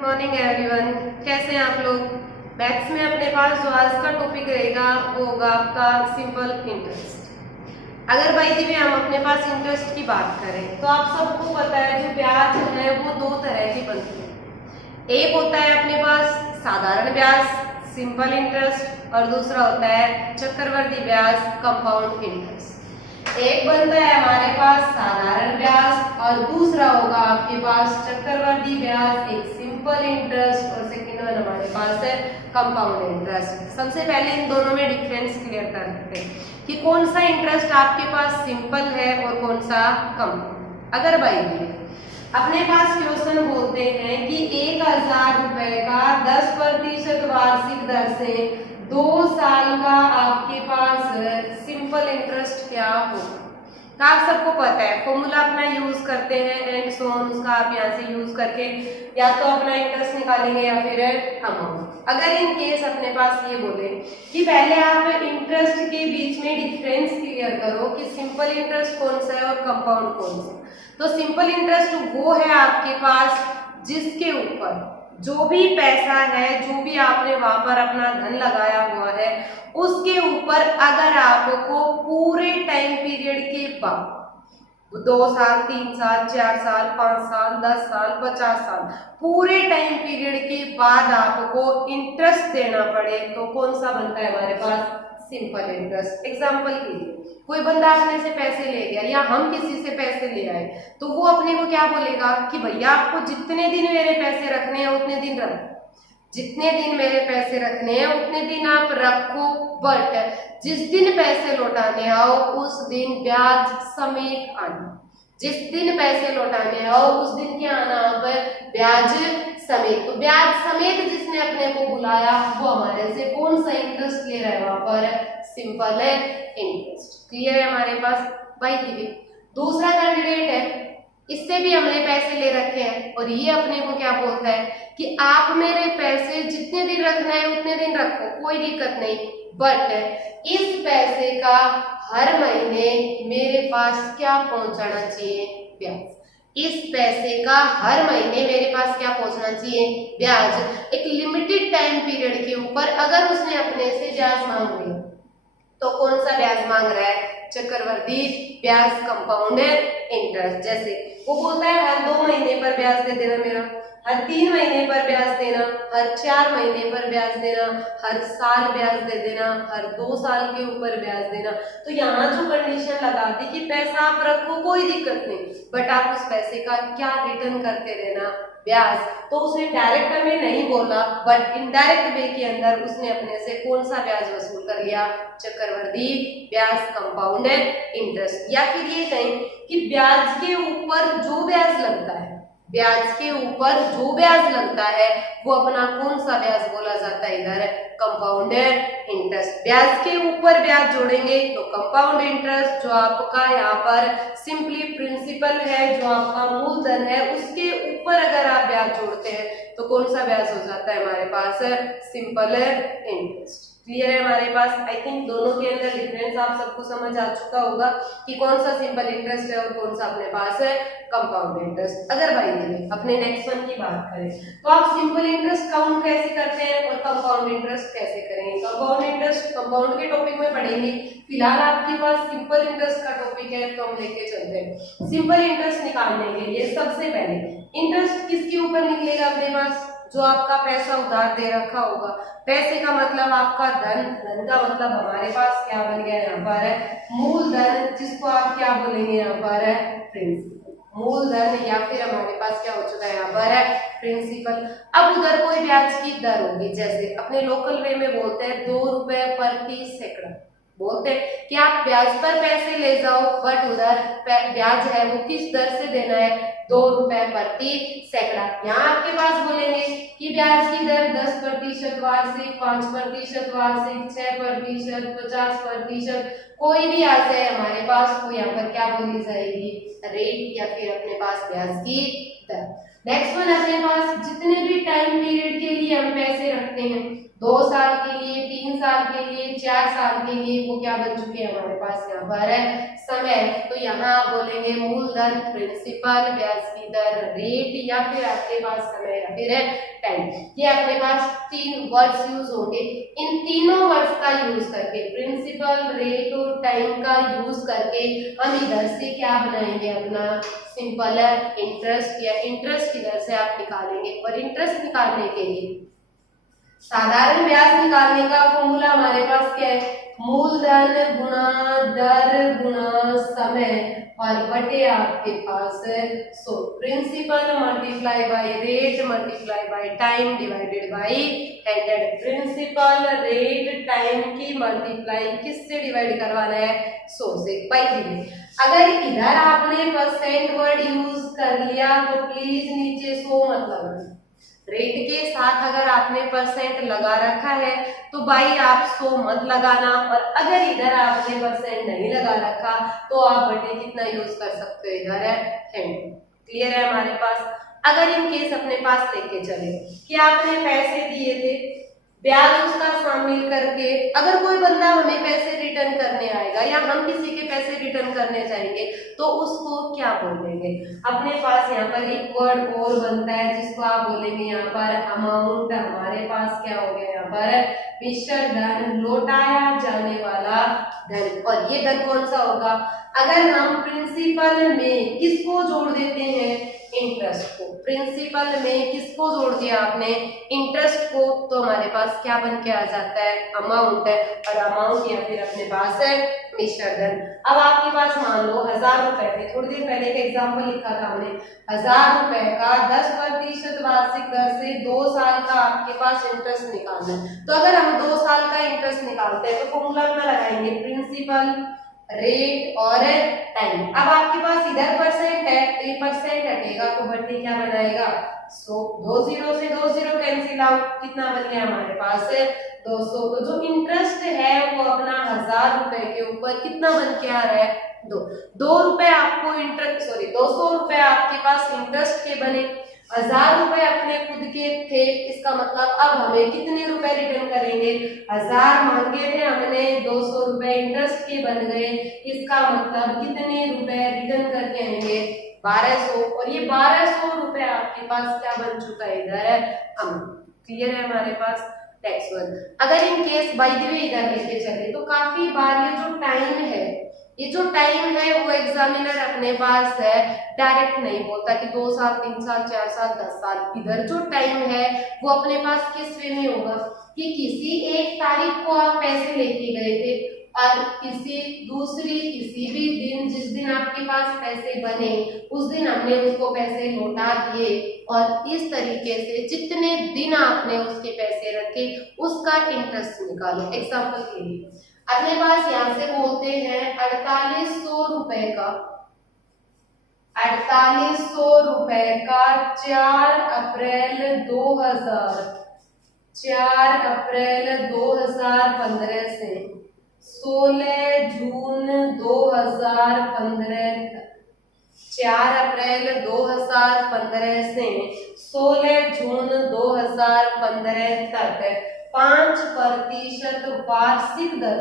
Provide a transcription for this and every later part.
Morning everyone, कैसे हैं आप लोग। मैथ्स में अपने पास जो आज का टॉपिक रहेगा वो होगा आपका सिंपल इंटरेस्ट। अगर भाई जी में हम अपने पास इंटरेस्ट की बात करें तो आप सबको पता है जो ब्याज है वो दो तरह की बनती है। एक होता है अपने पास साधारण ब्याज सिंपल इंटरेस्ट और दूसरा होता है चक्रवर्ती ब्याज कंपाउंड इंटरेस्ट। एक बनता है हमारे पास साधारण ब्याज और दूसरा होगा आपके पास चक्रवर्ती ब्याज, एक सिंपल इंटरेस्ट और सेकंड वन हमारे पास है कंपाउंड इंटरेस्ट। सबसे पहले इन दोनों में डिफरेंस क्लियर कर लेते हैं कि कौन सा इंटरेस्ट आपके पास सिंपल है और कौन सा कंपाउंड। अगर भाई अपने पास क्वेश्चन बोलते हैं कि 1000 रुपए का 10% वार्षिक दर से 2 साल का आपके पास सिंपल इंटरेस्ट क्या होगा, तो आप सबको पता है फॉर्मूला अपना यूज करते हैं एंड सो ऑन। उसका आप यहाँ से यूज करके या तो अपना इंटरेस्ट निकालेंगे या फिर अमाउंट। अगर इन केस अपने पास ये बोले कि पहले आप इंटरेस्ट के बीच में डिफरेंस क्लियर करो कि सिंपल इंटरेस्ट कौन सा है और कंपाउंड कौन सा, तो सिंपल इंटरेस्ट वो है आपके पास जिसके ऊपर जो भी पैसा है, जो भी आपने वहां पर अपना धन लगाया हुआ है, उसके ऊपर अगर आपको पूरे टाइम पीरियड के बाद 2 साल 3 साल 4 साल 5 साल 10 साल 50 साल पूरे टाइम पीरियड के बाद आपको इंटरेस्ट देना पड़े तो कौन सा बनता है हमारे पास सिंपल इंटरेस्ट। एग्जाम्पल के लिए कोई बंदा अपने से पैसे ले गया या हम किसी से पैसे ले आए तो वो अपने को क्या बोलेगा कि भैया आपको जितने दिन मेरे पैसे रखने हैं उतने दिन रखो, जितने दिन मेरे पैसे रखने हैं उतने दिन आप रखो, बट जिस दिन पैसे लौटाने आओ उस दिन ब्याज समेत आना। जिस दिन पैसे लौटाने आओ उस दिन क्या आना, आप ब्याज समेत। तो ब्याज समेत जिसने अपने को बुलाया वो हमारे से कौन सा इंटरेस्ट ले रहा है, वहां पर सिंपल है इंटरेस्ट। क्लियर है हमारे पास भाई दीदी। दूसरा कैंडिडेट है, इससे भी हमने पैसे ले रखे हैं और ये अपने को क्या बोलता है कि आप मेरे पैसे जितने दिन रखना है उतने दिन रखो, कोई दिक्कत नहीं, बट इस पैसे का हर महीने मेरे पास क्या पहुंचाना चाहिए, ब्याज। इस पैसे का हर महीने मेरे पास क्या पहुंचना चाहिए, ब्याज। एक लिमिटेड टाइम पीरियड के ऊपर अगर उसने अपने से ब्याज मांग लिया तो कौन सा ब्याज मांग रहा है, चक्रवर्ती ब्याज कंपाउंड इंटरेस्ट। जैसे वो बोलता है हर 2 महीने पर ब्याज दे देना मेरा, हर 3 महीने पर ब्याज देना, हर 4 महीने पर ब्याज देना, हर साल ब्याज दे देना, हर 2 साल के ऊपर ब्याज देना। तो यहाँ जो कंडीशन लगा दी कि पैसा आप रखो कोई दिक्कत नहीं, बट आप उस पैसे का क्या रिटर्न करते रहना, ब्याज। तो उसने डायरेक्ट में नहीं बोला बट इनडायरेक्ट वे के अंदर उसने अपने से कौन सा ब्याज वसूल कर लिया, चक्रवर्ती ब्याज कंपाउंड इंटरेस्ट। या फिर ये कहें कि ब्याज के ऊपर जो ब्याज लगता है, ब्याज के ऊपर जो ब्याज लगता है वो अपना कौन सा ब्याज बोला जाता है, इधर कंपाउंड इंटरेस्ट। ब्याज के ऊपर ब्याज जोड़ेंगे तो कंपाउंड इंटरेस्ट, जो आपका यहाँ पर सिंपली प्रिंसिपल है, जो आपका मूलधन है, उसके ऊपर अगर आप ब्याज जोड़ते हैं तो कौन सा ब्याज हो जाता है हमारे पास, सिंपल इंटरेस्ट। क्लियर है हमारे पास। आई थिंक दोनों के अंदर डिफरेंस आप सबको समझ आ चुका होगा कि कौन सा सिंपल इंटरेस्ट है और कौन सा अपने पास है कंपाउंड इंटरेस्ट। अगर भाई अपने नेक्स्ट वन की बात करें तो आप सिंपल इंटरेस्ट काउंट कैसे करते हैं और कंपाउंड इंटरेस्ट कैसे करेंगे। कंपाउंड इंटरेस्ट कंपाउंड के टॉपिक में पढ़ेंगे, फिलहाल आपके पास सिंपल इंटरेस्ट का टॉपिक है तो हम लेके चलते हैं। सिंपल इंटरेस्ट निकालने के लिए सबसे पहले इंटरेस्ट किसके ऊपर निकलेगा, अपने पास जो आपका पैसा उधार दे रखा होगा। पैसे का मतलब आपका धन, धन का मतलब हमारे पास क्या बन गया यहाँ पर है, मूलधन, जिसको आप क्या बोलेंगे यहाँ पर है, प्रिंसिपल। मूलधन या फिर हमारे पास क्या हो चुका है यहाँ पर है, प्रिंसिपल। अब उधर कोई ब्याज की दर होगी, जैसे अपने लोकल वे में बोलते हैं 2 रुपए प्रति सैकड़ा, बोलते हैं कि आप ब्याज पर पैसे ले जाओ बट उधर ब्याज है वो किस दर से देना है, 2 रुपए प्रति सैकड़ा। यहाँ आपके पास बोलेंगे कि ब्याज की दर 10% वार्षिक, 5% वार्षिक, 6%, 50%, कोई भी आ जाए हमारे पास तो यहाँ पर क्या बोली जाएगी, रेट या फिर अपने पास ब्याज की दर। नेक्स्ट वन अपने पास जितने भी टाइम पीरियड के लिए हम पैसे रखते हैं, 2 साल के लिए, 3 साल के लिए, 4 साल के लिए, वो क्या बन चुके हैं हमारे पास यहाँ पर समय। तो यहाँ आप बोलेंगे मूलधन, प्रिंसिपल, ब्याज की दर, रेट, या फिर आपके पास समय, या फिर टाइम। ये आपके पास 3 वर्ड्स यूज होंगे। इन तीनों वर्ड्स का यूज करके, प्रिंसिपल, रेट और टाइम का यूज करके हम इधर से क्या बनाएंगे, अपना सिंपल इंटरेस्ट या इंटरेस्ट की दर से आप निकालेंगे। और इंटरेस्ट निकालने के लिए साधारण ब्याज निकालने का फॉर्मूला हमारे पास क्या है, मूलधन गुणा दर गुणा समय और बटे आपके पास 100। Principal multiply by rate multiply by time divided by 100। Principal, rate, time की मल्टीप्लाई किससे डिवाइड करवाना है, 100 से, बाय 3। अगर इधर आपने परसेंट वर्ड यूज कर लिया तो प्लीज नीचे 100 मत लगाना। रेट के साथ अगर आपने परसेंट लगा रखा है तो भाई आप 100 मत लगाना। और अगर इधर आपने परसेंट नहीं लगा रखा तो आप बटे कितना यूज कर सकते हो, इधर है 100। क्लियर है हमारे पास। अगर इन केस अपने पास लेके चले कि आपने पैसे दिए थे, ब्याज उसका शामिल करके, अगर कोई बंदा हमें पैसे रिटर्न करने आएगा या हम किसी के पैसे रिटर्न करने जाएंगे तो उसको क्या बोलेंगे, अपने पास यहाँ पर एक वर्ड और बनता है जिसको आप बोलेंगे यहाँ पर अमाउंट। हमारे पास क्या हो गया यहाँ पर, मिश्र धन, लौटाया जाने वाला धन। और ये धन कौन सा होगा, अगर हम प्रिंसिपल में किसको जोड़ देते हैं, इंटरेस्ट को। प्रिंसिपल में किसको जोड़ दिया आपने, इंटरेस्ट को, तो हमारे पास क्या बन के आ जाता है, अमाउंट है। और अमाउंट या फिर अपने पास है मिश्र धन। अब आपके पास मान लो 1000 रुपए थे, थोड़ी देर पहले एक एग्जाम्पल लिखा था हमने, 1000 रुपए का 10% वार्षिक दर से 2 साल का आपके पास इंटरेस्ट निकालना है। तो अगर हम 2 साल का इंटरेस्ट निकालते हैं तो फॉर्मूला अपना लगाएंगे, प्रिंसिपल, रेट और टाइम। अब आपके पास इधर परसेंट है तो ये परसेंट हटेगा तो बटे क्या बनाएगा, 100। 2 0 से 2 0 कैंसिल आउट, कितना बन गया हमारे पास 200। तो जो इंटरेस्ट है वो अपना 1000 रुपए के ऊपर कितना बन के आ रहा है, 2 रुपए आपको इंटरेस्ट, सॉरी 200 रुपए आपके पास इंटरेस्ट के बने, 1000 रुपए अपने खुद के थे। इसका मतलब अब हमें कितने रुपए रिटर्न करेंगे, 1000 मांगे थे हमने, 200 रुपए इंटरेस्ट के बन गए। इसका मतलब कितने रुपए रिटर्न करके आएंगे, 1200। और ये 1200 रुपए आपके पास क्या बन चुका है, इधर है अमाउंट। क्लियर है हमारे पास। नेक्स्ट वन, अगर इन केस बाय द वे इधर लेके चले तो काफी बार ये जो टाइम है, ये जो टाइम है वो एग्जामिनर अपने पास है डायरेक्ट नहीं बोलता कि 2 साल, 3 साल, 4 साल, 10 साल। इधर जो टाइम है वो अपने पास किस वे में होगा कि किसी एक तारीख को आप पैसे लेके गए थे और किसी भी दिन, जिस दिन आपके पास पैसे बने उस दिन हमने उसको पैसे लौटा दिए। और इस तरीके से जितने दिन आपने उसके पैसे रखे उसका इंटरेस्ट निकालो। एग्जाम्पल के लिए अपने पास यहाँ से बोलते हैं 4800 रुपए का, 4800 रुपए का 4 अप्रैल 2015 से 16 जून 2015 तक, 4 अप्रैल 2015 से 16 जून 2015 तक 5% वार्षिक दर,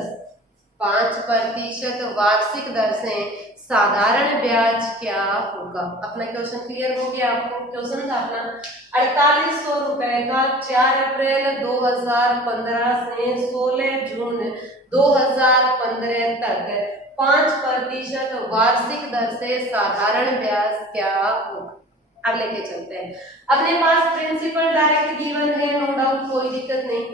5% वार्षिक दर से साधारण ब्याज क्या होगा। अपना क्वेश्चन क्लियर हो गया आपको। क्वेश्चन था अपना 4800 रुपए का 4 अप्रैल 2015 से 16 जून 2015 तक 5% वार्षिक दर से साधारण ब्याज क्या होगा। अब लेके चलते हैं। अपने पास प्रिंसिपल डायरेक्ट गिवन है, नो डाउट, कोई दिक्कत नहीं।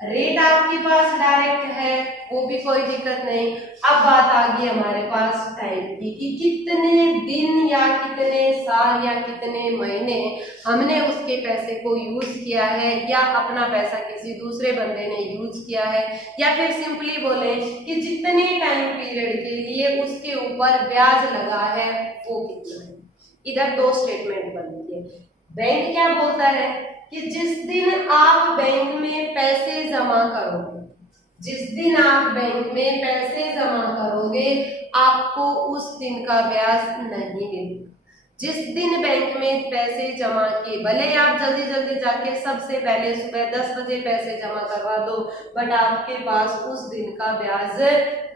रेट आपके पास डायरेक्ट है, वो भी कोई दिक्कत नहीं। अब बात आ गई हमारे पास टाइम की कि कितने दिन या कितने साल या कितने महीने हमने उसके पैसे को यूज किया है या अपना पैसा किसी दूसरे बंदे ने यूज किया है, या फिर सिंपली बोले कि जितने टाइम पीरियड के लिए उसके ऊपर ब्याज लगा है वो कितना है। इधर 2 स्टेटमेंट बनती है। बैंक क्या बोलता है कि जिस दिन आप बैंक में पैसे जमा करोगे, जिस दिन आप बैंक में पैसे जमा करोगे आपको उस दिन का ब्याज नहीं मिलेगा। जिस दिन बैंक में पैसे जमा किए, भले ही आप जल्दी जल्दी जाके सबसे पहले सुबह 10 बजे पैसे जमा करवा दो, बट आपके पास उस दिन का ब्याज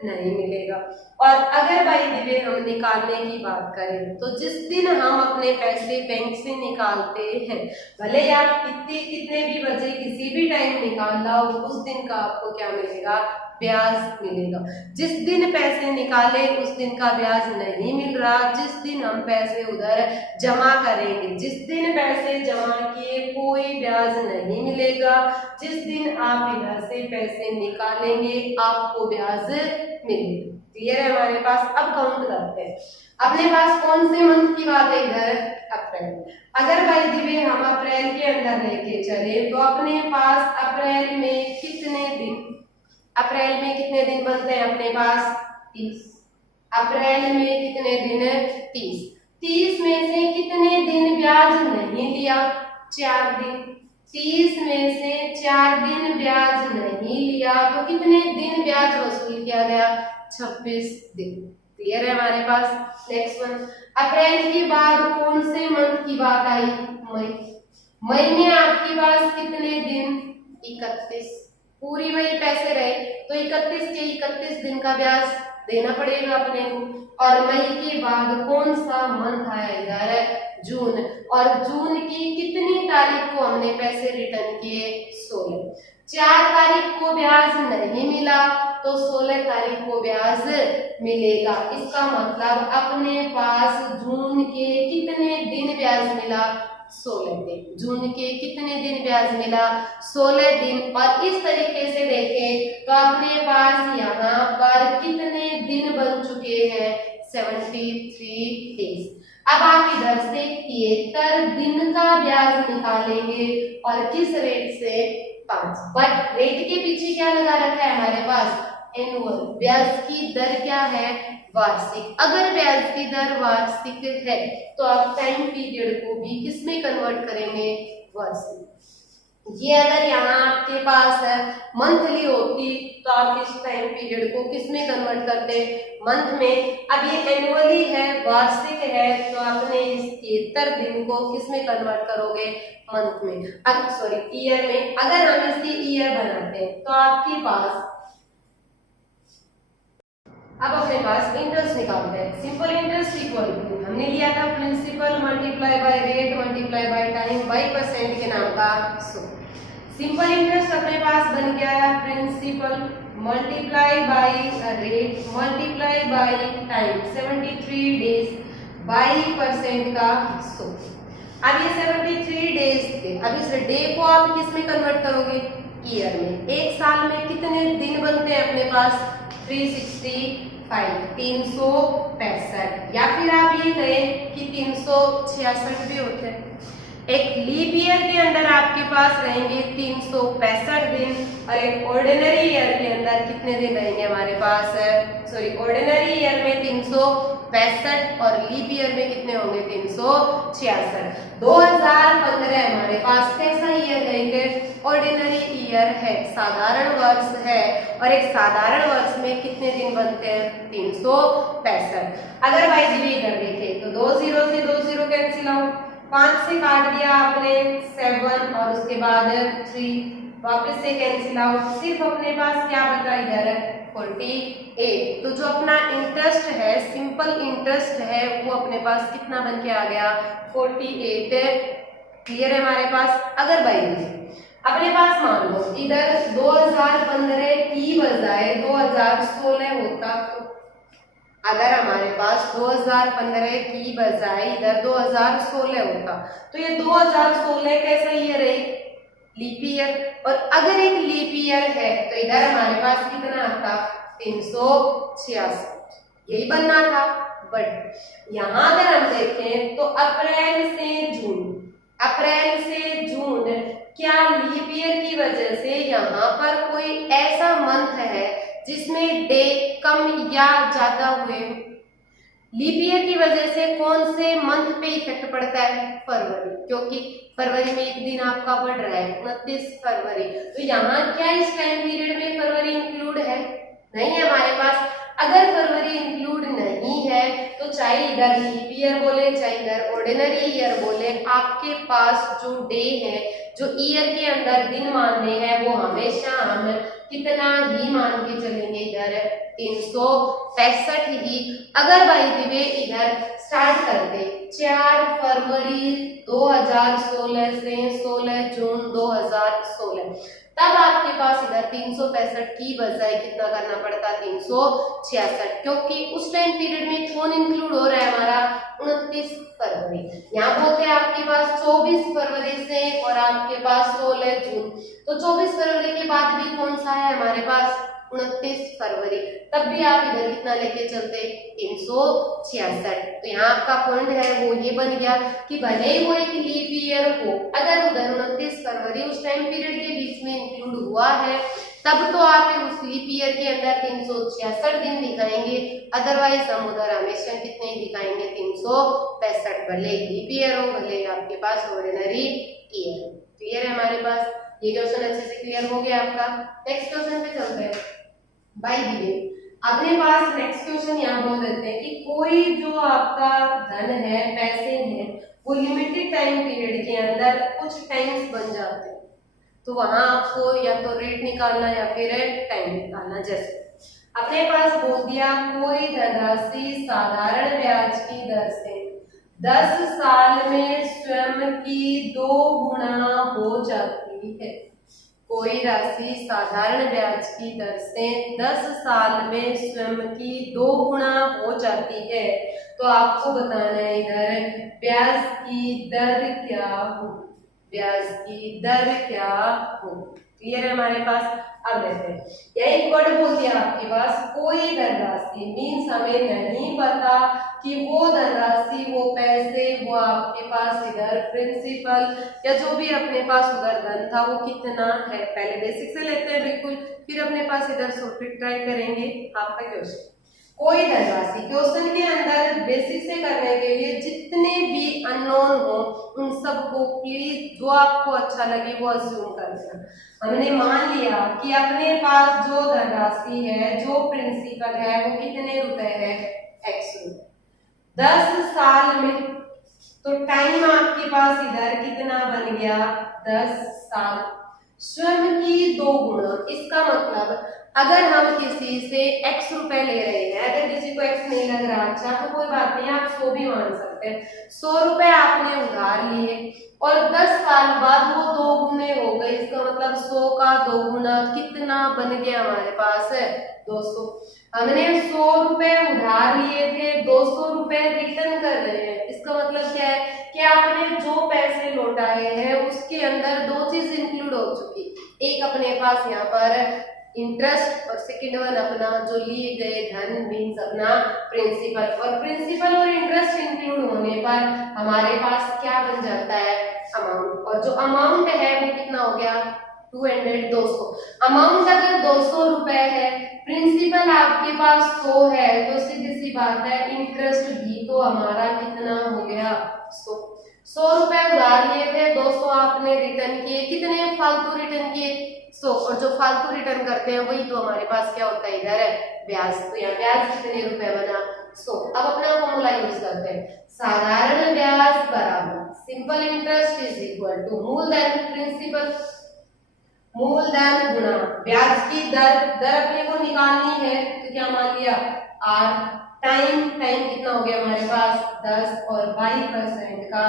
नहीं मिलेगा। और अगर भाई दिवे हम निकालने की बात करें तो जिस दिन हम अपने पैसे बैंक से निकालते हैं, भले ही आप कितने भी बजे किसी भी टाइम निकाल लाओ, उस दिन का आपको क्या मिलेगा, ब्याज मिलेगा। जिस दिन पैसे निकाले उस दिन का ब्याज नहीं मिल रहा, जिस दिन हम पैसे उधर जमा करेंगे, जिस दिन पैसे जमा किए कोई ब्याज नहीं मिलेगा, जिस दिन आप इधर से पैसे निकालेंगे आपको ब्याज मिलेगा। क्लियर है हमारे पास? अब काउंट करते हैं। अपने पास कौन से मंथ की बात है इधर, अप्रैल। अगर भाई दिवे हम अप्रैल के अंदर लेके चले तो अपने पास अप्रैल में कितने दिन, अप्रैल में कितने दिन बनते हैं अपने पास, 30। अप्रैल में कितने दिन, 30। 30 में से कितने दिन ब्याज नहीं लिया, 4 दिन। 30 में से 4 दिन ब्याज नहीं लिया तो कितने दिन ब्याज वसूल किया गया, 26 दिन। क्लियर है हमारे पास? नेक्स्ट वन, अप्रैल के बाद कौन से मंथ की बात आई, मई। मई में आपके पास कितने दिन, 31। पूरी मई पैसे रहे तो 31 के 31 दिन का ब्याज देना पड़ेगा अपने को। और मई के बाद कौन सा मंथ आया इधर, जून। और जून की कितनी तारीख को हमने पैसे रिटर्न किए, 16। 4 तारीख को ब्याज नहीं मिला तो 16 तारीख को ब्याज मिलेगा। इसका मतलब अपने पास जून के कितने दिन ब्याज मिला, 16 दिन। जून के कितने दिन ब्याज मिला, 16 दिन। और इस तरीके से देखें तो अपने पास यहाँ पर कितने दिन बन चुके हैं, 73 डेज। अब आप इधर से 73 दिन का ब्याज निकालेंगे और किस रेट से, 5। बट रेट के पीछे क्या लगा रखा है हमारे पास, एनुअल। ब्याज की दर क्या है, वार्षिक। अगर ब्याज की दर वार्षिक है तो आप टाइम पीरियड को भी किस में कन्वर्ट करेंगे, वर्ष। ये अगर यहाँ आपके पास है मंथली होती तो आप इस टाइम पीरियड को किस में कन्वर्ट करते, मंथ में। अब ये एनुअली है, वार्षिक है, तो आपने इस 73 दिन को किस में कन्वर्ट करोगे, मंथ में। अब सॉरी ईयर में। अगर हम इसकी ईयर बनाते हैं तो आपके पास, अब अपने पास इंटरेस्ट निकालते हैं। सिंपल इंटरेस्ट इक्वल टू, हमने लिया था principal multiply by rate multiply by time by percent के नाम का 100। सिंपल इंटरेस्ट अपने पास बन गया principal multiply by rate multiply by time 73 days by percent का 100। अब ये 73 डेज थे, अब इस डे को आप किस में कन्वर्ट करोगे, ईयर में। एक साल में कितने दिन बनते हैं अपने पास, 365, 365। या फिर आप ये कहें कि 366 भी होते हैं। एक लीप ईयर के अंदर आपके पास रहेंगे 365 दिन और एक ऑर्डिनरी ईयर के अंदर कितने दिन रहेंगे हमारे पास, सॉरी ऑर्डिनरी ईयर में 365 और लीप ईयर में कितने होंगे, 366। 2015 हमारे पास कैसा ईयर रहेंगे, ऑर्डिनरी ईयर है, साधारण वर्ष है। और एक साधारण वर्ष में कितने दिन बनते हैं, 365। अगर भाई जी इधर देखें तो 2 0 से 2 0 कैंसिल आउट, 5 से काट दिया आपने 7 और उसके बाद 3 वापस से कैंसिल आउट। सिर्फ अपने पास क्या बचा इधर, 48। तो जो अपना इंटरेस्ट है, सिंपल इंटरेस्ट है, वो अपने पास कितना बन के आ गया, 48। क्लियर है हमारे पास? अगर भाई अपने पास मान लो इधर 2015 की बजाय 2016 होता, तो अगर हमारे पास 2015 की बजाय इधर 2016 होता तो ये 2016 कैसा ईयर है, लीप ईयर। और अगर एक लीप ईयर है तो इधर हमारे पास कितना आता, 366, यही बनना था। बट यहाँ अगर हम देखें तो अप्रैल से जून, अप्रैल से जून, क्या लीप ईयर की वजह से यहाँ पर कोई ऐसा मंथ है जिसमें डे कम या ज्यादा हुए? लीप ईयर की वजह से कौन से मंथ पे इफेक्ट पड़ता है, फरवरी, क्योंकि फरवरी में एक दिन आपका बढ़ रहा है, 29 फरवरी। तो यहाँ क्या इस टाइम पीरियड में फरवरी इंक्लूड है, नहीं है हमारे पास। अगर फरवरी इंक्लूड नहीं है तो चाहे इधर लीप ईयर बोले चाहे इधर ऑर्डिनरी ईयर बोले, आपके पास जो डे है, जो ईयर के अंदर दिन मानने हैं, वो हमेशा हम कितना ही मान के चलेंगे, इधर 365 ही। अगर बाई द वे इधर स्टार्ट करते 4 फरवरी 2016 से 16 जून 2016, तब आपके पास इधर 365 की बजाय कितना करना पड़ता, 366, क्योंकि उस टाइम पीरियड में कौन इंक्लूड हो रहा है हमारा, 29 फरवरी। यहाँ बोलते हैं आपके पास 24 फरवरी से और आपके पास 16 जून, तो 24 फरवरी के बाद भी कौन सा है हमारे पास, 29 फरवरी, तब भी आप इधर कितना लेके चलते, 366। तो यहाँ आपका पॉइंट है वो ये बन गया कि भले ही वो एक लीप ईयर हो, अगर उधर 29 फरवरी उस टाइम पीरियड के बीच में इंक्लूड हुआ है, तब तो आप उस लीप ईयर के अंदर 366 दिन दिखाएंगे, अदरवाइज हम उधर हमेशा कितने दिखाएंगे, 365, भले लीप ईयर हो भले आपके पास ऑर्डिनरी ईयर। क्लियर है हमारे पास, ये क्वेश्चन अच्छे से क्लियर हो गया आपका। नेक्स्ट क्वेश्चन पे चलते हैं। बाय द वे अपने पास नेक्स्ट क्वेश्चन यहाँ बोल देते हैं कि कोई जो आपका धन है, पैसे हैं, वो लिमिटेड टाइम पीरियड के अंदर कुछ टाइम्स बन जाते हैं, तो वहां आपको या तो रेट निकालना या फिर टाइम निकालना। जैसे अपने पास बोल दिया कोई धनराशि साधारण ब्याज की दर से 10 साल में स्वयं की 2 गुना हो जाती है। कोई राशि साधारण ब्याज की दर से 10 साल में स्वयं की 2 गुना हो जाती है, तो आपको बताना है इधर ब्याज की दर क्या हो, ब्याज की दर क्या हो। क्लियर है हमारे पास। अब देखते हैं, यही वर्ड बोल दिया आपके पास कोई धनराशि, मीन्स हमें नहीं पता कि वो धनराशि, वो पैसे, वो आपके पास इधर प्रिंसिपल या जो भी अपने पास उधर धन था वो कितना है। पहले बेसिक से लेते हैं बिल्कुल, फिर अपने पास इधर सॉल्व ट्राई करेंगे आपका क्वेश्चन। कोई धनराशि, क्वेश्चन के अंदर बेसिक से करने के लिए जितने भी अननोन हो उन सबको प्लीज जो आपको अच्छा लगे वो अज्यूम कर लेना। हमने मान लिया कि अपने पास जो धनराशि है, जो प्रिंसिपल है, वो कितने रुपए है, x रुपए, 10 साल में, तो टाइम आपके पास इधर कितना बन गया, 10 साल, स्वयं की 2 गुना। इसका मतलब अगर हम किसी से x रुपए ले रहे हैं, अगर किसी को x नहीं लग रहा अच्छा तो कोई बात नहीं, आप 100 भी मान सकते हैं। 100 रुपए आपने उधार लिए और 10 साल बाद वो 2 गुने हो गए, इसका मतलब 100 का 2 गुना कितना बन गया हमारे पास है, 200। हमने 100 रुपए उधार लिए थे, 200 रुपए रिटर्न कर रहे हैं, इसका मतलब क्या है कि आपने जो पैसे लौटाए हैं उसके अंदर 2 चीज इंक्लूड हो चुकी, एक अपने पास यहाँ पर इंटरेस्ट और सेकेंड वन अपना जो लिए गए धन मीन्स अपना प्रिंसिपल, और प्रिंसिपल और इंटरेस्ट इंक्लूड होने पर हमारे पास क्या बन जाता है, अमाउंट। और जो अमाउंट है वो कितना हो गया, 200। अमाउंट अगर 200 रुपए है, प्रिंसिपल आपके पास 100 है, तो सीधी सी बात है इंटरेस्ट भी तो हमारा कितना हो गया, 100 रुपए उधार लिए थे, 200 आपने रिटर्न किए, कितने फालतू रिटर्न किए, 100, और जो फालतू रिटर्न करते हैं वही तो हमारे पास क्या होता है इधर है, ब्याज। तो यहाँ ब्याज कितने रुपए बना, 100। अब अपना फॉर्मूला यूज करते हैं, साधारण ब्याज बराबर simple interest is equal to मूलधन प्रिंसिपल, मूलधन गुणा ब्याज की दर, दर अपने को निकालनी है तो क्या मान लिया r, टाइम, टाइम कितना हो गया हमारे पास 10, और 22% का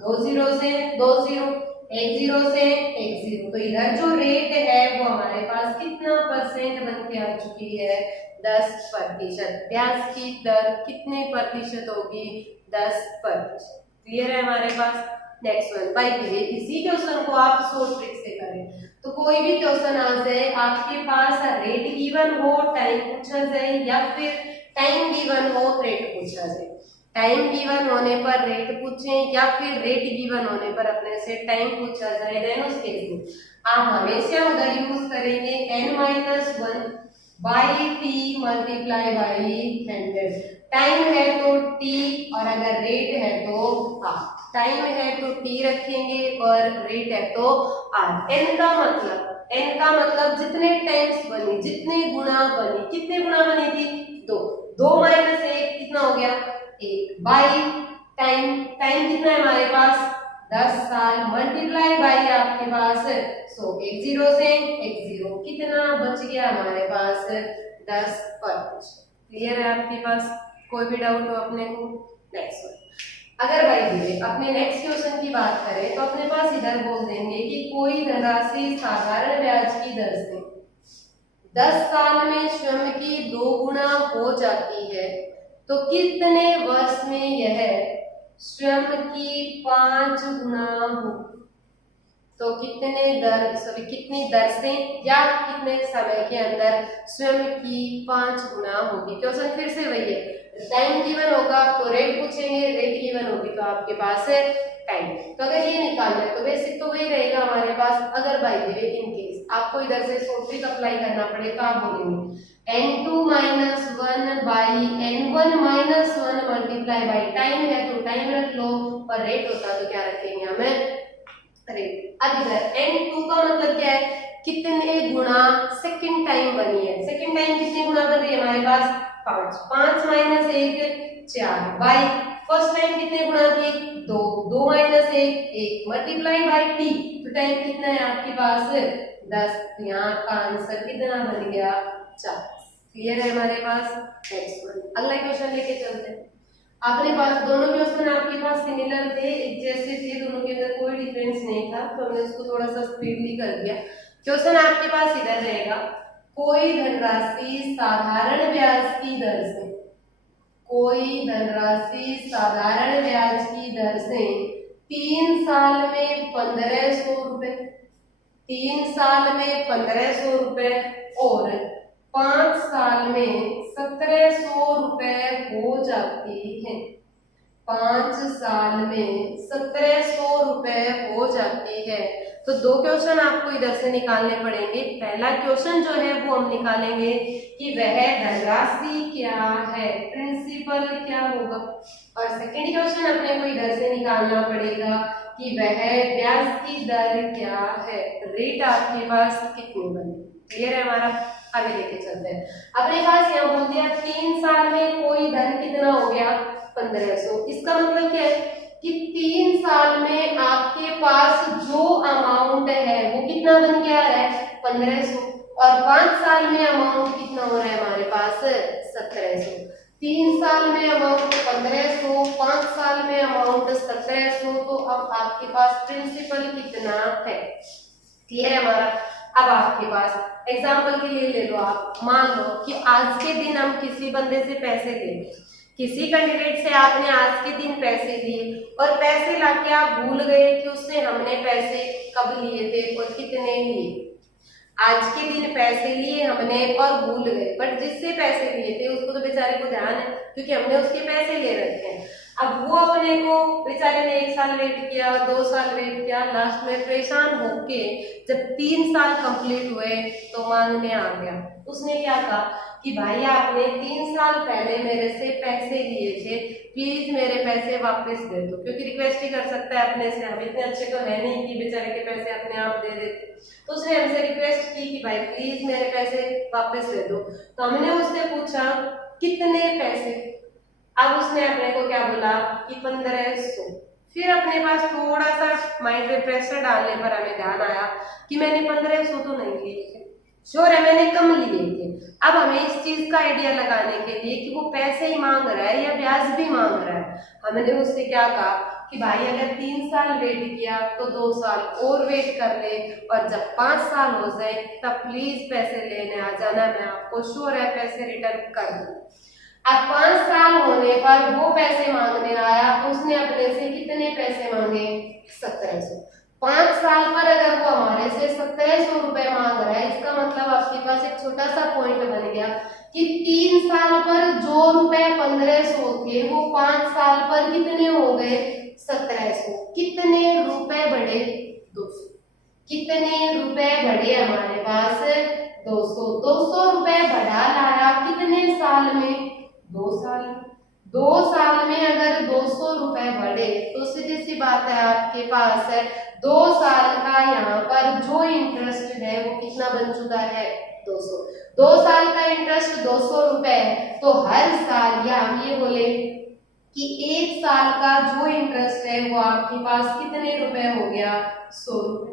2 जीरो से 2 जीरो, 1 जीरो से 1 जीरो, तो इधर जो रेट है वो हमारे पास कितना परसेंट बन के आ चुकी है, 10%। ब्याज की दर कितने प्रतिशत होगी, 10%। क्लियर है हमारे पास। Next one, by the way इसी क्वेश्चन को आप शॉर्ट ट्रिक से करें, तो कोई भी क्वेश्चन आ जाए आपके पास रेट गिवन हो, टाइम पूछा जाए, या फिर टाइम गिवन हो रेट पूछा जाए, टाइम गिवन होने पर रेट पूछें या फिर रेट गिवन होने पर अपने से टाइम पूछा जाए, देन उस केस में आप हमेशा उधर यूज करेंगे n-1 by T multiply by 100। Time है तो t और अगर रेट है तो r, टाइम है तो t रखेंगे और रेट है तो r। n का मतलब जितने टाइम्स बनी, जितने गुना बनी, कितने गुना बनी थी, 2, 2 माइनस 1 कितना हो गया 1 बाई टाइम, टाइम कितना है हमारे पास 10 साल मल्टीप्लाई बाई आपके पास 100, एक जीरो से एक जीरो, कितना बच गया हमारे पास 10 पर। क्लियर है आपके पास? कोई भी डाउट हो अपने को? Next one. अगर भाई दीजिए अपने नेक्स्ट क्वेश्चन की बात करें तो अपने पास इधर बोल देंगे कि कोई धनराशि साधारण ब्याज की दर से 10 साल में स्वयं की 2 गुना हो जाती है तो कितने वर्ष में यह स्वयं की 5 गुना हो? तो कितनी दर से या कितने समय के अंदर स्वयं की 5 गुना होगी? क्वेश्चन फिर से वही है, टाइम गिवन होगा तो रेट पूछेंगे, रेट गिवन होगी तो आपके पास है टाइम। तो अगर ये निकालना है तो बेसिक तो वही रहेगा हमारे पास। अगर bye the way in case आपको इधर से शॉर्ट अप्लाई करना पड़े तो आप बोलेंगे n2 minus 1 by n1 minus 1 multiply by time है तो टाइम रख लो, और रेट होता तो क्या रखेंगे हमें रेट। अब इधर n2 का मतलब क्या है, कितने गुना सेकंड टाइम बनी है, सेकंड टाइम कितने गुना बन रही है हमारे पास 5, 5 माइनस 1 4 बाई फर्स्ट टाइम कितने गुना की 2, 2 माइनस 1 1 मल्टीप्लाई बाई t, तो टाइम कितना है आपके पास 10, तो यहाँ का आंसर कितना बन गया 40। क्लियर है हमारे पास? नेक्स्ट वन, अगला क्वेश्चन लेके चलते हैं। अपने पास दोनों क्वेश्चन आपके पास सिमिलर थे, एक जैसे थे, दोनों के अंदर कोई डिफरेंस नहीं था, तो हमने उसको थोड़ा सा स्पीडली कर दिया। क्वेश्चन आपके पास इधर रहेगा, कोई धनराशि साधारण ब्याज की दर से, कोई धनराशि साधारण ब्याज की दर से 3 साल में 1500 रुपए, 3 साल में 1500 रुपए और 5 साल में 1700 रुपए हो जाती है, 5 साल में 1700 रुपए हो जाती है। तो दो क्वेश्चन आपको इधर से निकालने पड़ेंगे। पहला क्वेश्चन जो है वो हम निकालेंगे कि वह धनराशि क्या है, प्रिंसिपल क्या होगा, और सेकंड क्वेश्चन अपने को इधर से निकालना पड़ेगा कि वह ब्याज की दर क्या है, रेट आपके पास कितनी बनी। क्लियर है हमारा? आगे लेके चलते हैं। अपने पास यहाँ बोल दिया 3 साल में कोई धन कितना हो गया 1500, इसका मतलब क्या है कि 3 साल में आपके पास जो अमाउंट है वो कितना बन गया है 1500, और 5 साल में अमाउंट कितना हो रहा है हमारे पास 1700। 3 साल में अमाउंट 1500, 5 साल में अमाउंट 1700, तो अब आपके पास प्रिंसिपल कितना है। क्लियर है हमारा? अब आपके पास एग्जाम्पल के लिए ले लो, आप मान लो कि आज के दिन हम किसी बंदे से पैसे लेंगे, किसी कैंडिडेट से आपने आज के दिन पैसे लिए और पैसे लाके आप भूल गए कि उससे हमने पैसे कब लिए थे और कितने लिए। आज के दिन पैसे लिए हमने और भूल गए, बट जिससे पैसे लिए थे उसको तो बेचारे को ध्यान है क्योंकि हमने उसके पैसे ले रखे हैं। अब वो अपने को बेचारे ने 1 साल वेट किया, 2 साल वेट किया, लास्ट में परेशान होके जब 3 साल कंप्लीट हुए तो मांगने आ गया। उसने क्या कहा कि भाई आपने 3 साल पहले मेरे से पैसे लिए थे, प्लीज मेरे पैसे वापस दे दो, क्योंकि रिक्वेस्ट ही कर सकता है अपने से, हम इतने अच्छे तो है नहीं कि बेचारे के पैसे अपने आप दे देते। तो उसने हमसे रिक्वेस्ट की कि भाई प्लीज मेरे पैसे वापस दे दो। तो हमने उससे पूछा कितने पैसे, अब उसने अपने को क्या बोला कि 1500। फिर अपने पास थोड़ा सा माइंड पे प्रेशर डालने पर हमें ध्यान आया कि मैंने 1500 तो नहीं लिए थे, श्योर है मैंने कम लिए थे। अब हमें इस चीज का आइडिया लगाने के लिए कि वो पैसे ही मांग रहा है या ब्याज भी मांग रहा है, हमने उससे क्या कहा कि भाई अगर 3 साल वेट किया तो 2 साल और वेट कर ले, और जब 5 साल हो जाए तब प्लीज पैसे लेने आ जाना, मैं आपको श्योर है पैसे रिटर्न कर दूँ। अब 5 साल होने पर वो पैसे मांगने आया, उसने अपने से कितने पैसे मांगे 1700। 5 साल पर अगर वो हमारे से 1700 रुपए मांग रहा है, इसका मतलब आपके पास एक छोटा सा पॉइंट बन गया कि 3 साल पर जो रुपए 1500 थे वो 5 साल पर कितने हो गए 1700। कितने रुपए बढ़े 200, कितने रुपए बढ़े हमारे पास 200, 200 रुपए बढ़ा लाया कितने साल में 2 साल। 2 साल में अगर 200 रुपए बढ़े तो सीधी सी बात है आपके पास है 2 साल का यहाँ पर जो इंटरेस्ट है वो कितना बन चुका है 200। 2 साल का इंटरेस्ट 200 रुपए है, तो हर साल या हम ये बोले कि 1 साल का जो इंटरेस्ट है वो आपके पास कितने रुपए हो गया, 100 रुपए।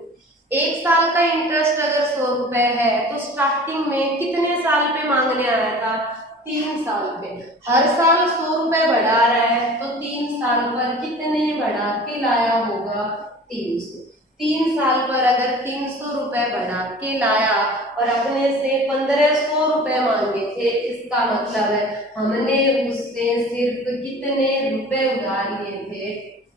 1 साल का इंटरेस्ट अगर 100 रुपए है तो स्टार्टिंग में कितने साल पे मांगने आया था, 3 साल पे। हर साल 100 रुपए बढ़ा रहा है तो 3 साल पर कितने बढ़ा के लाया होगा, 300। 3 साल पर अगर 300 रुपए बढ़ा के लाया और अपने से 1500 रुपए मांगे थे, इसका मतलब है हमने उससे सिर्फ कितने रुपए उधार लिए थे,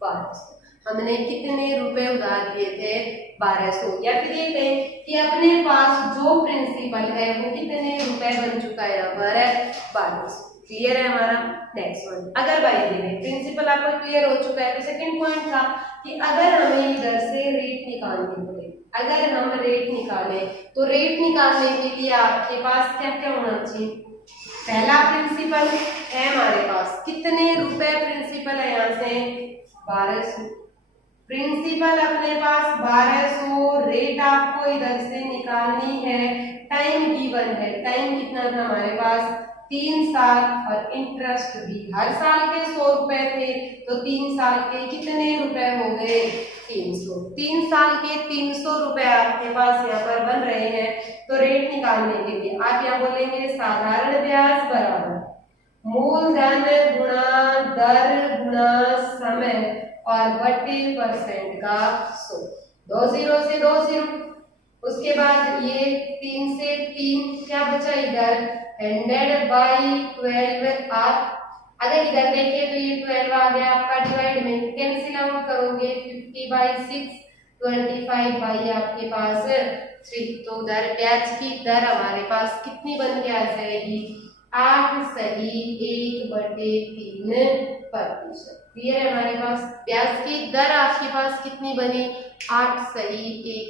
1200। हमने कितने रुपए उधार लिए थे, 1200। या फिर ये कहें कि अपने पास जो प्रिंसिपल है वो कितने रुपए बन चुका है, यहाँ पर है 1200। क्लियर है हमारा। नेक्स्ट वन, अगर बाई दी गई प्रिंसिपल आपका क्लियर हो चुका है, तो सेकंड पॉइंट था कि अगर हमें इधर से रेट निकालनी पड़े, अगर हम रेट निकालें तो रेट निकालने के लिए आपके पास क्या क्या होना चाहिए। पहला प्रिंसिपल है हमारे पास, कितने रुपए प्रिंसिपल है, यहाँ से 1200। प्रिंसिपल अपने पास 1200, रेट आपको इधर से निकालनी है, टाइम गिवन है, टाइम कितना था हमारे पास, 3 साल, और इंटरेस्ट भी हर साल के 100 रुपए थे, तो 3 साल के कितने रुपए हो गए, 300। 3 साल के 300 रुपए आपके पास यहाँ पर बन रहे हैं। तो रेट निकालने के लिए आप यहाँ बोलेंगे साधारण ब्याज बराबर मूलधन गुणा दर गुणा समय और बट्टे परसेंट का 100। 2 जीरो से 2 जीरो, उसके बाद ये 3 से 3 क्या बचा इधर, 100/12 आर। अगर इधर देखिए तो ये 12 आ गया आपका, डिवाइड में कैंसिल आउट करोगे 50/6, 25 बाई आपके पास 3। तो उधर ब्याज की दर हमारे पास कितनी बन के आ जाएगी, 8 सही 1/3%। क्लियर है हमारे पास। ब्याज की दर आपके पास कितनी बनी, 8 सही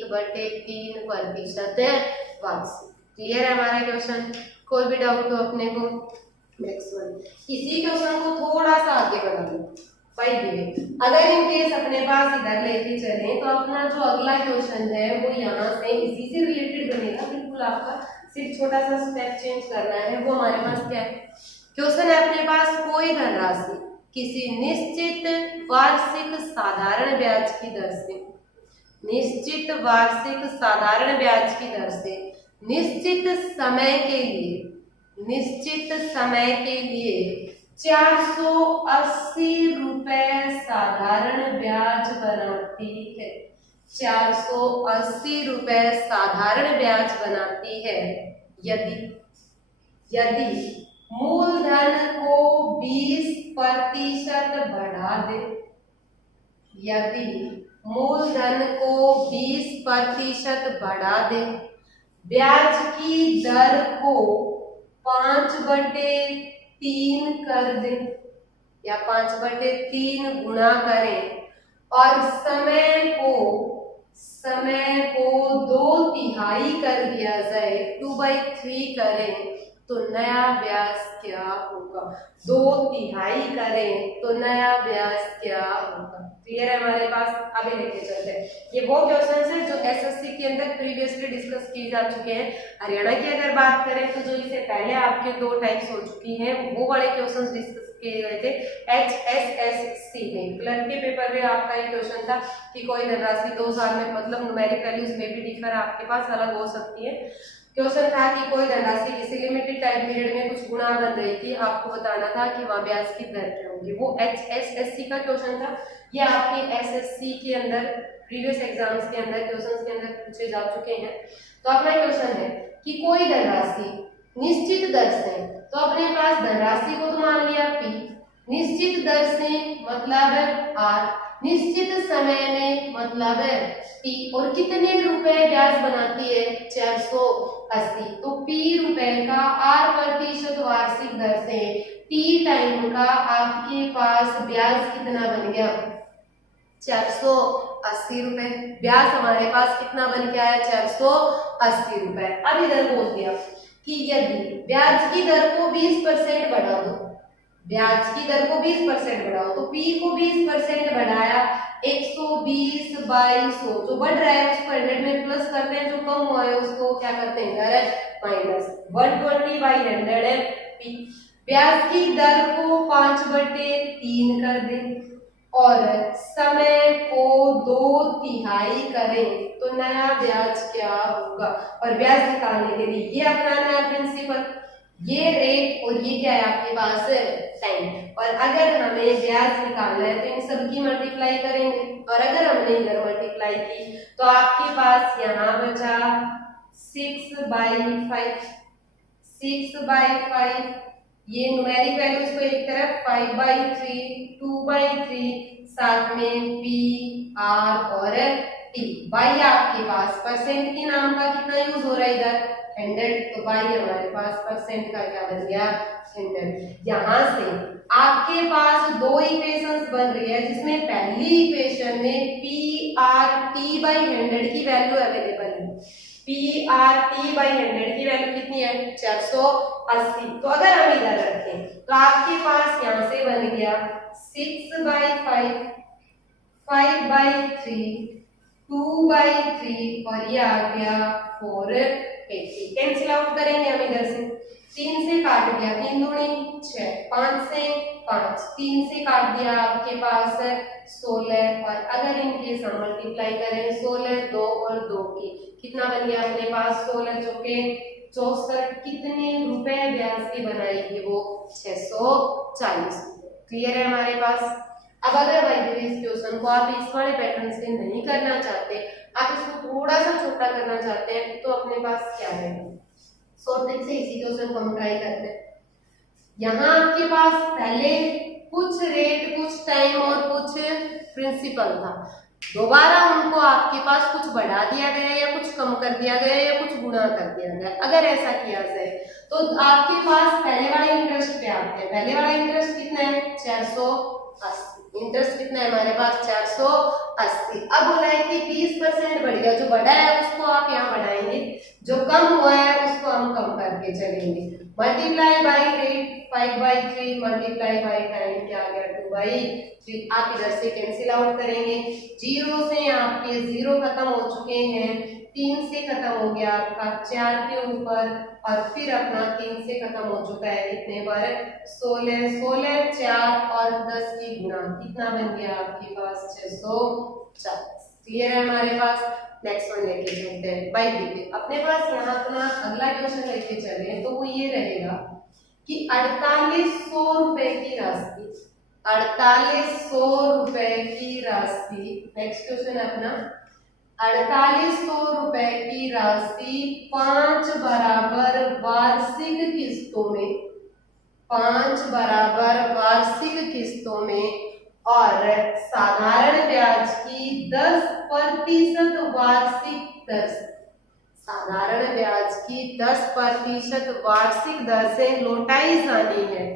1/3% वापसी। क्लियर है हमारा क्वेश्चन। कोई भी डाउट हो अपने को। नेक्स्ट वन, इसी क्वेश्चन को थोड़ा सा आगे बढ़ा दो। भाई अगर इन केस अपने पास इधर लेके चले तो अपना जो अगला क्वेश्चन है वो यहाँ से इसी से रिलेटेड बनेगा बिल्कुल। आपका सिर्फ छोटा सा स्टेप चेंज करना है। वो हमारे पास क्या है, क्वेश्चन है अपने पास कोई धनराशि किसी निश्चित वार्षिक साधारण ब्याज की दर से, निश्चित वार्षिक साधारण ब्याज की दर से निश्चित समय के लिए, निश्चित समय के लिए 480 रुपए साधारण ब्याज बनाती है। 480 रुपए साधारण ब्याज बनाती है यदि मूलधन को 20% बढ़ा दे, यदि मूलधन को 20% बढ़ा दे, ब्याज की दर को 5/3 कर दे या 5/3 गुणा करें और समय को 2/3 कर दिया जाए, 2/3 करें तो नया ब्याज क्या होगा, 2/3 करें तो नया ब्याज क्या होगा। क्लियर है हमारे पास। अभी लेके चलते हैं। ये वो क्वेश्चंस हैं जो एसएससी के अंदर प्रीवियसली डिस्कस किए जा चुके हैं। हरियाणा की अगर बात करें तो जो इससे पहले आपके 2 टाइप्स हो चुकी हैं, वो वाले क्वेश्चंस डिस्कस किए गए थे HSSC में। क्लर्क के पेपर में आपका ये क्वेश्चन था कि कोई धनराशि 2 साल में, मतलब न्यूमेरिक वैल्यूज में भी डिफर आपके पास अलग हो सकती है। क्वेश्चन था कि कोई धनराशि किसी लिमिटेड टाइम पीरियड में कुछ गुणा बन रही थी, आपको बताना था कि वहां ब्याज की दर क्या होगी। वो HSSC का क्वेश्चन था। ये आपके एसएससी के अंदर प्रीवियस एग्जाम्स के अंदर क्वेश्चंस के अंदर पूछे जा चुके हैं। तो अपना क्वेश्चन है कि कोई धनराशि निश्चित दर से, तो अपने पास धनराशि को तो मान लिया P, निश्चित दर से मतलब है R, निश्चित समय में मतलब है T, और कितने रुपए ब्याज बनाती है 480। तो P रुपए का R% वार्षिक दर से T टाइम का आपके पास ब्याज कितना बन गया 480 रुपए। ब्याज हमारे पास कितना बन के आया 480 रुपए। अब इधर बोल दिया कि यदि ब्याज की दर को 20% बढ़ा दो, ब्याज की दर को 20% बढ़ाओ, तो P को 20% बढ़ाया, 120/100 जो बढ़ रहा है उसको 100 में प्लस करते हैं, जो कम हुआ है उसको क्या करते हैं डायरेक्ट माइनस 120/100 है P। ब्याज की दर को 5/3 कर दें और समय को 2/3 करें तो नया ब्याज क्या होगा। और ब्याज निकालने के लिए ये अपनाना है प्रिंसिपल, ये रेट और ये क्या है आपके पास टाइम। और अगर हमें ब्याज निकालना है तो इन सबकी मल्टीप्लाई करेंगे और अगर हमने इधर मल्टीप्लाई की तो आपके पास यहाँ बचा 6/5, 6/5 ये न्यूमेरिक वैल्यूज को एक तरफ 5/3, 2/3 साथ में P, R और T। बाई आपके पास परसेंट के नाम का कितना यूज हो रहा है इधर 100, तो बाई हमारे पास परसेंट का क्या बन गया 100। यहाँ से आपके पास दो इक्वेशंस बन रही है जिसमें पहली इक्वेशन में PRT/100 की वैल्यू अवेलेबल है। PRT/100 की वैल्यू कितनी है 480। तो अगर हम इधर रखें तो आपके पास यहाँ से बन गया 6/5, 5/3, 2/3 और ये आ गया 480। कैंसिल आउट करेंगे हम इधर से, 3 से काट दिया 3 दूनी 6, 5 से 5, 3 से काट दिया आपके पास 16 और अगर इनके हम मल्टीप्लाई करें 16 2 और 2 की कितना बन गया अपने पास 16 चौके 64। कितने रुपए ब्याज की बनाएगी वो 640। क्लियर है हमारे पास। अब अगर भाई इस क्वेश्चन को आप इस वाले पैटर्न से नहीं करना चाहते, आप इसको थोड़ा सा छोटा करना चाहते हैं तो अपने पास क्या है शॉर्ट ट्रिक से इसी क्वेश्चन को हम ट्राई करते हैं। यहाँ आपके पास पहले कुछ रेट कुछ टाइम और कुछ प्रिंसिपल था, दोबारा उनको आपके पास कुछ बढ़ा दिया गया या कुछ कम कर दिया गया या कुछ गुणा कर दिया गया। अगर ऐसा किया जाए तो आपके पास पहले वाले इंटरेस्ट पे आते हैं। पहले वाला इंटरेस्ट कितना है 480, इंटरेस्ट कितना है हमारे पास 480। अब बोला है कि 20% बढ़ गया, जो बढ़ा है उसको आप यहाँ बढ़ाएंगे, जो कम हुआ है उसको हम कम करके चलेंगे। Multiply by rate 5/3 multiply by time क्या आ गया 2/3। आप इधर से कैंसिल आउट करेंगे, 0 से आपके 0 खत्म हो चुके हैं, 3 से खत्म हो गया आपका 4 के ऊपर और फिर अपना 3 से खत्म हो चुका है कितने बार 16, 16 4 और 10 की गुणा कितना बन गया आपके पास 640। क्लियर है हमारे पास। नेक्स्ट वन लेके चलते हैं। बाई देखिए अपने पास यहाँ अपना अगला क्वेश्चन लेके चले तो वो ये रहेगा कि 4800 रुपए की राशि, 4800 रुपए की राशि, नेक्स्ट क्वेश्चन अपना 4800 रुपए की राशि 5 बराबर वार्षिक किस्तों में, 5 बराबर वार्षिक किस्तों में और साधारण ब्याज की 10% वार्षिक दर से, साधारण ब्याज की 10% वार्षिक दर से लौटाई जानी है,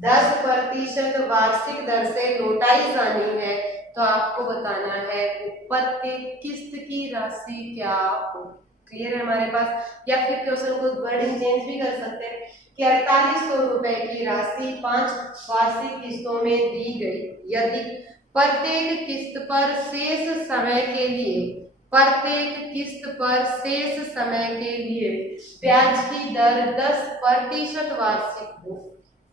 10% वार्षिक दर से लौटाई जानी है। तो आपको बताना है प्रत्येक किस्त की राशि क्या हो। क्लियर है हमारे पास। या फिर क्वेश्चन को वर्डिंग चेंज भी कर सकते हैं कि 4800 रुपए की राशि 5 वार्षिक किस्तों में दी गई यदि प्रत्येक किस्त पर शेष समय के लिए, प्रत्येक किस्त पर शेष समय के लिए ब्याज की दर 10% वार्षिक हो,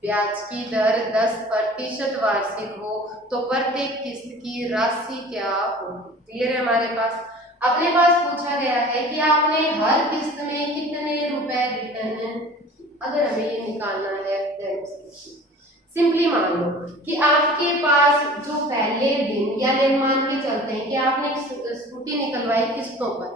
ब्याज की दर 10% वार्षिक हो तो प्रत्येक किस्त की राशि क्या हो। क्लियर है हमारे पास। अपने पास पूछा गया है कि आपने हर किस्त में कितने रुपए रिटर्न, अगर हमें ये निकालना है सिंपली मान लो कि आपके पास जो पहले दिन या दिन मान के चलते हैं कि आपने स्कूटी निकलवाई किस्तों पर,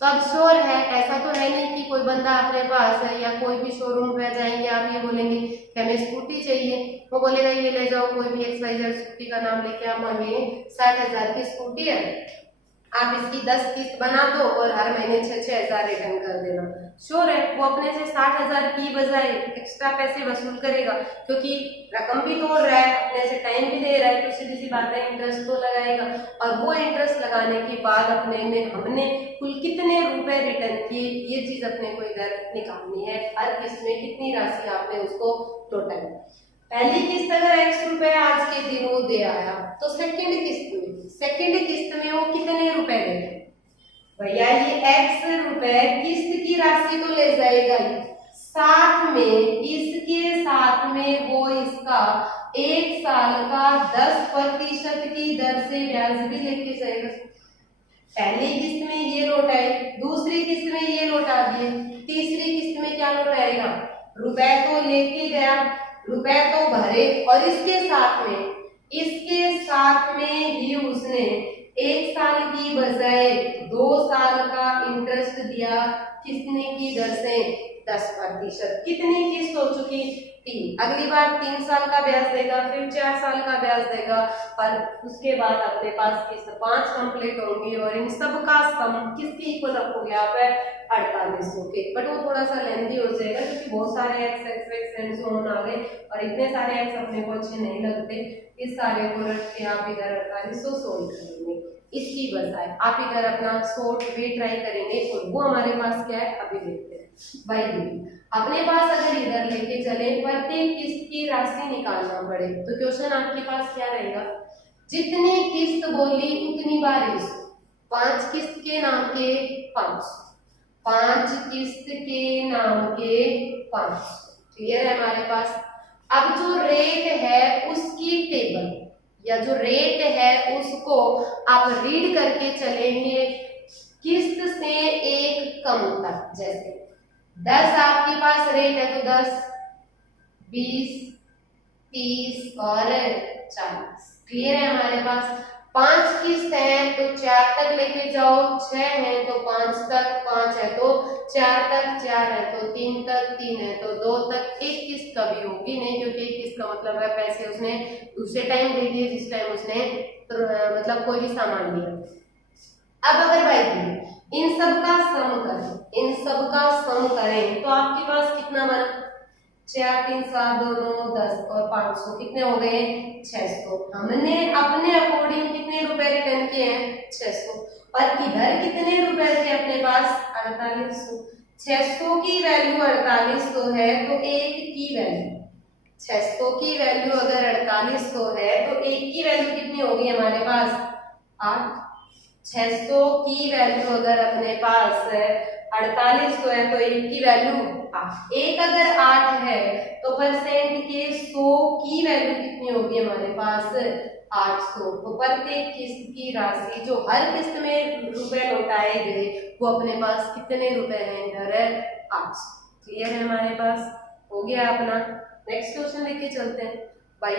तो अब श्योर है ऐसा तो है नहीं कि कोई बंदा अपने पास है या कोई भी शोरूम पे जाएंगे आप ये बोलेंगे कि हमें स्कूटी चाहिए, वो बोलेगा ये ले जाओ कोई भी XYZ स्कूटी का नाम लेके आप, हमें 60,000 की स्कूटी है, आप इसकी 10 किस्त बना दो और हर महीने 6-6 हज़ार रिटर्न कर देना। श्योर है वो अपने से 60,000 की बजाय एक्स्ट्रा पैसे वसूल करेगा क्योंकि रकम भी तोड़ रहा है, अपने से टाइम भी दे रहा है, तो सीधी सी बात है इंटरेस्ट तो लगाएगा। और वो इंटरेस्ट लगाने के बाद अपने ने हमने कुल कितने रुपए रिटर्न किए ये चीज अपने को इधर निकालनी है। हर किस्त में कितनी राशि आपने उसको टोटल, पहली किस्त अगर X रुपए आज के दिन वो दे आया तो सेकंड किस्त में वो कितने रुपए देगा, भैया ये x रुपए किस्त की राशि तो ले जाएगा ही, साथ में इसके साथ में वो इसका 1 साल का 10% की दर से ब्याज भी लेके जाएगा। पहली किस्त में ये लौटाए, दूसरी किस्त में ये लौटा दिए, तीसरी किस्त में क्या लौटाएगा, रुपए तो लेके गया, रुपए तो भरे, और इसके साथ में ही उसने 1 साल की बजाय 2 साल का इंटरेस्ट दिया, कितने की दर से, 10%। कितनी किस्त हो चुकी, 3। अगली बार 3 साल का ब्याज देगा, फिर 4 साल का ब्याज देगा, और उसके बाद अपने पास किस्त 5 कंप्लीट होंगी, और इन सब का सम किसके इक्वल रखोगे आप, 4800 के। बट वो थोड़ा सा लेंथी हो जाएगा क्योंकि बहुत सारे एक्स एंड सो ऑन आ गए, और इतने सारे एक्स अपने को अच्छे नहीं लगते। इस सारे को रख के आप इधर 4800 सोल्व करेंगे, इसकी बजाय आप इधर अपना शॉर्ट वे ट्राई करेंगे, और वो हमारे पास क्या है अभी देखते हैं। बाई अपने पास अगर इधर लेके चले, प्रत्येक किस्त की राशि निकालना पड़े, तो क्वेश्चन आपके पास क्या रहेगा, जितनी किस्त बोली उतनी बार इसको, 5 किस्त के नाम के 5, 5 किस्त के नाम के 5। क्लियर है हमारे पास। अब जो रेट है उसकी टेबल या जो रेट है उसको आप रीड करके चलेंगे किस्त से 1 कम तक। जैसे 10 आपके पास रेट है तो 10, 20, 30 और 40। क्लियर है हमारे पास। 5 किस्त है तो 4 तक लेके जाओ, 6 है तो 5 तक, 5 है तो 4 तक, 4 है तो 3 तक, 3 है तो 2 तक। एक किस्त कभी होगी नहीं, क्योंकि एक किस्त का मतलब है पैसे उसने दूसरे टाइम दे दिए जिस टाइम उसने मतलब कोई भी सामान लिया। अब अगर भाई इन सब का सम करें, इन सब का सम करें तो आपके पास कितना बना, 4, 3, 7, 2, 9, 10 और 500 कितने हो गए, 600। हमने अपने अकॉर्डिंग कितने रुपए रिटर्न किए हैं, 600। और इधर कितने रुपए थे अपने पास, 4800। 600 की वैल्यू 4800 है तो एक की वैल्यू, 600 की वैल्यू अगर 4800 है तो एक की वैल्यू कितनी होगी हमारे पास, 8। 600 की वैल्यू अगर अपने पास 4800 है तो एक की वैल्यू 8। एक अगर 8 है तो परसेंट के 100 की वैल्यू कितनी होगी हमारे पास, 800। तो प्रत्येक किस्त की राशि जो हर किस्त में रुपए लौटाए गए वो अपने पास कितने रुपए हैं, इधर 800। क्लियर है हमारे पास, हो गया अपना। नेक्स्ट क्वेश्चन लेके चलते हैं। बाई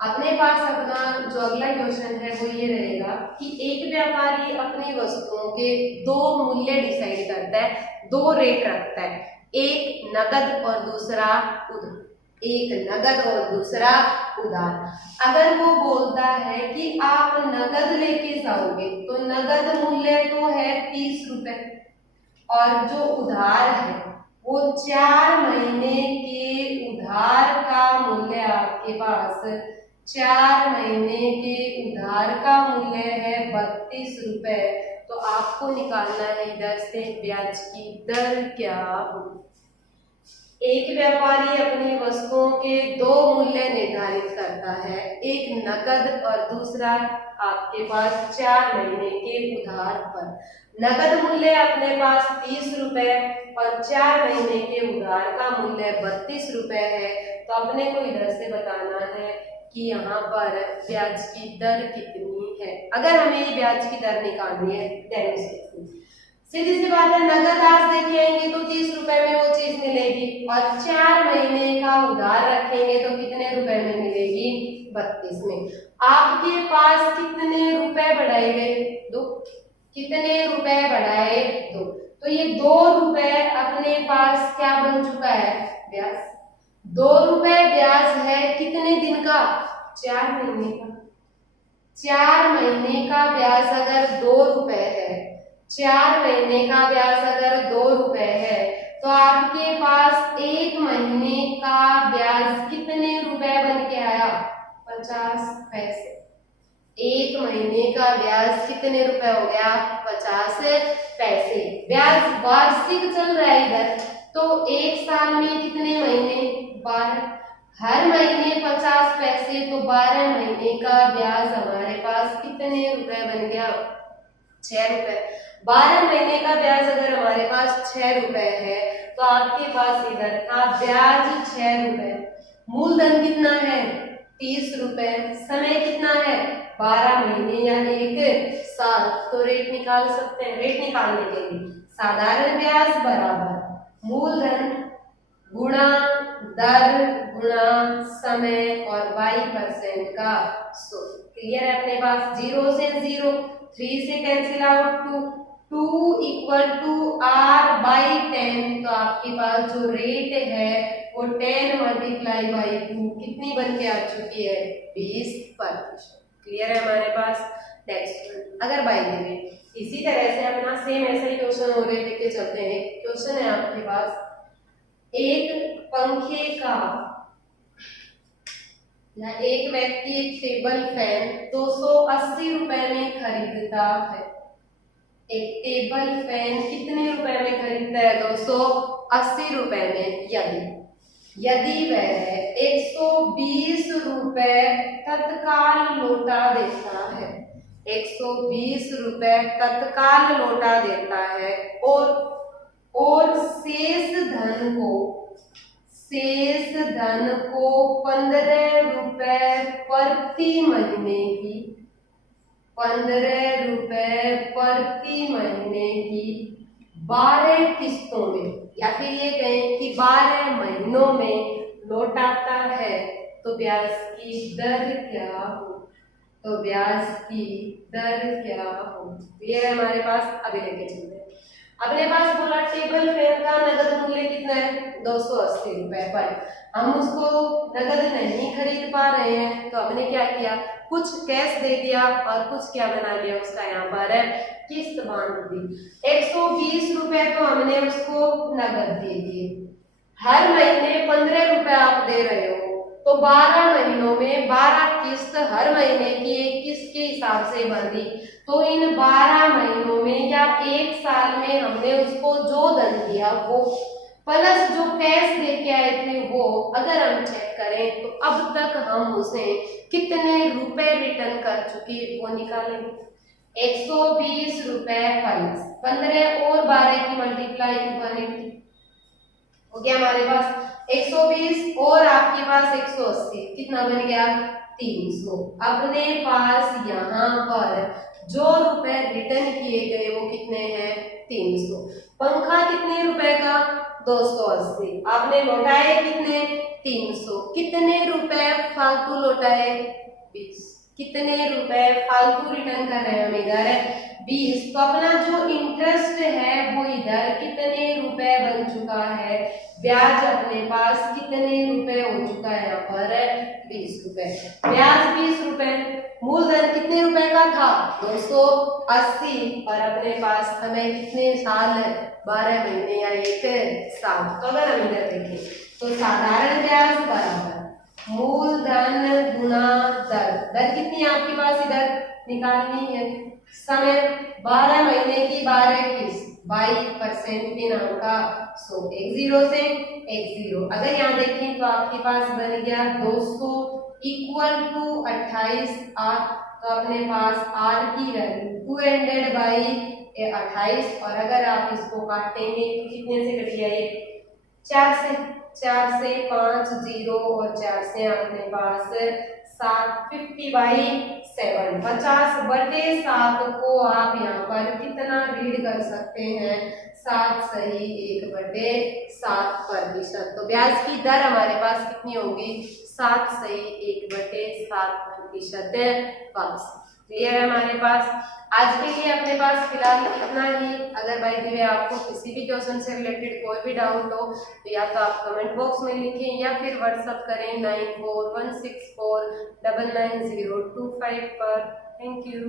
अपने पास अपना जो अगला क्वेश्चन है वो ये रहेगा कि एक व्यापारी अपनी वस्तुओं के 2 मूल्य डिसाइड करता है, 2 रेट रखता है, एक नगद और दूसरा उधार, एक नगद और दूसरा उधार। अगर वो बोलता है कि आप नगद लेके जाओगे तो नगद मूल्य तो है 30 रुपए, और जो उधार है वो 4 महीने के उधार का मूल्य आपके पास, 4 महीने के उधार का मूल्य है 32 रुपए। तो आपको निकालना है इधर से ब्याज की दर क्या होगी। एक व्यापारी अपनी वस्तुओं के 2 मूल्य निर्धारित करता है, एक नकद और दूसरा आपके पास 4 महीने के उधार पर। नकद मूल्य अपने पास 30 रुपए और 4 महीने के उधार का मूल्य 32 रुपए है। तो अपने को इधर से बताना है कि यहाँ पर ब्याज की दर कितनी है। अगर हमें ये ब्याज की दर निकालनी है डेमोस्ट्रेशन, सीधी सी बात है, नगद आज लेके आएंगे तो 30 रुपए में वो चीज मिलेगी, और 4 महीने का उधार रखेंगे तो कितने रुपए में मिलेगी, 32 में। आपके पास कितने रुपए बढ़ाए गए, 2। कितने रुपए बढ़ाए, 2। तो ये 2 रुपए अपने पास क्या बन चुका है, ब्याज। 2 रुपए ब्याज है कितने दिन का, 4 महीने का। 4 महीने का ब्याज अगर 2 रुपए है, 4 महीने का ब्याज अगर 2 रुपए है तो आपके पास 1 महीने का ब्याज कितने रुपए बन के आया, 50 पैसे। 1 महीने का ब्याज कितने रुपए हो गया, 50 पैसे। ब्याज वार्षिक चल रहा है इधर, तो 1 साल में कितने महीने, 12। हर महीने 50 पैसे, तो 12 महीने का ब्याज हमारे पास कितने रुपए बन गया, 6 रुपए। 12 महीने का ब्याज अगर हमारे पास 6 रुपए है तो आपके पास इधर था ब्याज 6 रुपए, मूलधन कितना है 30 रुपए, समय कितना है 12 महीने या 1 साल। तो रेट निकाल सकते हैं। रेट निकालने के लिए साधारण ब्याज बराबर मूलधन गुणा दर गुणा समय और y% का 100। क्लियर है अपने पास? 0 से 0, 3 से cancel out 2 equal to r/10। तो आपके पास जो रेट है वो 10 मल्टीप्लाई बाई 2 कितनी बन के आ चुकी है 20%। क्लियर है हमारे पास? नेक्स्ट अगर बाई देंगे इसी तरह से अपना सेम ऐसा ही क्वेश्चन हो रहे लेके चलते हैं। क्वेश्चन है आपके पास एक पंखे का या एक व्यक्ति एक टेबल फैन 280 रुपए में खरीदता है। एक टेबल फैन कितने रुपए में खरीदता है 280 रुपए में। यदि वह 120 रुपए तत्काल लौटा देता है, 120 रुपए तत्काल लौटा देता है और शेष धन को 15 रुपए प्रति महीने की 15 रुपए प्रति महीने की 12 किस्तों में या फिर ये कहें कि 12 महीनों में लौटाता है तो ब्याज की दर क्या हो? तो ब्याज की दर क्या हो? ये है हमारे पास। अभी लेके चलते हैं। अपने पास बोला टेबल फैन का नगद मूल्य कितना है 280 रुपए, पर हम उसको नगद नहीं खरीद पा रहे हैं तो हमने क्या किया, कुछ कैश दे दिया और कुछ क्या बना लिया उसका यहाँ पर है किस्त बांध दी। 120 रुपए तो हमने उसको नगद दे दिए, हर महीने 15 रुपए आप दे रहे हो तो 12 महीनों में 12 किस्त हर महीने की एक किस्त के हिसाब से बंधी। तो इन 12 महीनों में या 1 साल में हमने उसको जो धन दिया वो प्लस जो कैश दे के आए थे वो अगर हम चेक करें तो अब तक हम उसे कितने रुपए रिटर्न कर चुके वो निकालेंगे। 120 रुपए प्लस 15 और 12 की मल्टीप्लाई 180 हो गया हमारे पास 120 और आपके पास 180 कितना बन गया 300। अपने पास यहाँ पर जो रुपए रिटर्न किए गए वो कितने हैं 300। पंखा कितने रुपए का 280, आपने लौटाए कितने 300। कितने रुपए फालतू लौटाए 20। कितने रुपए फालतू रिटर्न कर रहे हैं हम इधर 20। तो अपना जो इंटरेस्ट है वो इधर कितने रुपए बन चुका है, ब्याज अपने पास कितने रुपए हो चुका है यहाँ पर 20 रुपए। ब्याज 20 रुपए, मूलधन कितने रुपए का था 280 और अपने पास समय कितने साल 12 महीने या 1 साल। तो अगर हम इधर देखें तो साधारण ब्याज बराबर मूलधन गुणा दर। दर कितनी है आपके पास इधर निकालनी है, समय 12 महीने की 12 किस्त 22% के नाम का 100, एक 0 से एक 0। अगर यहाँ देखें तो आपके पास बन गया 200 इक्वल टू 28 आर। तो अपने पास आर की वैल्यू 200 बाई 28 और अगर आप इसको काटेंगे तो कितने से कट गया 4 से 5 0 और 4 से अपने पास 7 50/7 50/7 को आप यहाँ पर कितना रीड कर सकते हैं 7 सही 1/7%। तो ब्याज की दर हमारे पास कितनी होगी 7 सही 1/7%। क्लियर है हमारे पास? आज के लिए अपने पास फिलहाल इतना ही। अगर बाय द वे आपको किसी भी क्वेश्चन से रिलेटेड कोई भी डाउट हो तो या तो आप कमेंट बॉक्स में लिखें या फिर व्हाट्सएप करें 9416499025 पर। Thank you.